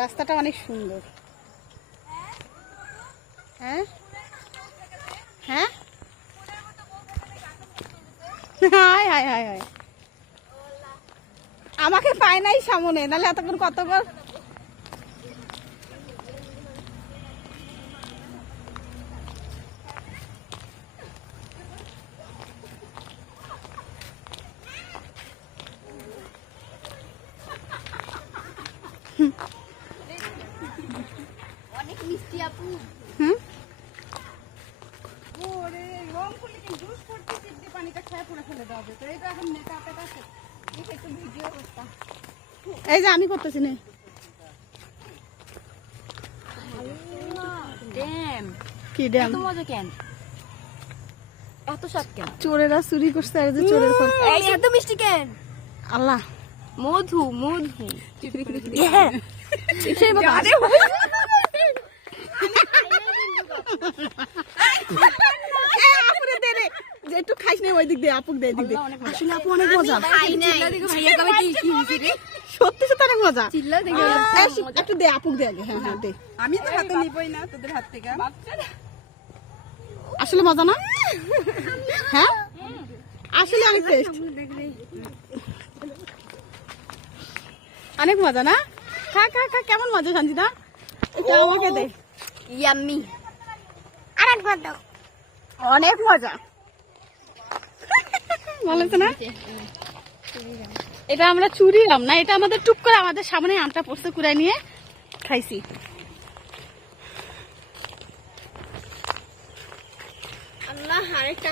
রাস্তাটা অনেক সুন্দর। হ্যাঁ হ্যাঁ, হায় হায় হায় হায়, আমাকে পায় নাই সামনে, নাহলে এতক্ষণ কতক্ষণ। অনেক মিষ্টি আপু। হুম, এই যে আমি করতেছি না। কি ড্যাম? মজা কেন? এত স্বাদ কেন? চোরেরা চুরি করছে, আর যে চোরের ফল। এত মিষ্টি কেন? আল্লাহ, মধু মধু। একটু খাইস না, ওই দিক দিয়ে আপুক দে, দিক দিয়ে। আসলে আপু অনেক মজা, সত্যি সত্যি অনেক মজা। একটু দে আপুক দে আগে। হ্যাঁ হ্যাঁ দে। আমি তো হাতে নিবই না তোদের হাত থেকে। আসলে মজা না? হ্যাঁ আসলে অনেক টেস্ট, অনেক মজা না? খা খা খা, কেমন মজা সঞ্জিতা? এটা আমাকে দে। ইয়াম্মি। আর একবার দাও। অনেক মজা, ভালো হয়েছে না? এটা আমরা চুরিলাম না, এটা আমাদের টুক করে আমাদের সামনে আমটা পড়ছে, কুড়াই নিয়ে খাইছি। আল্লাহ, আরেকটা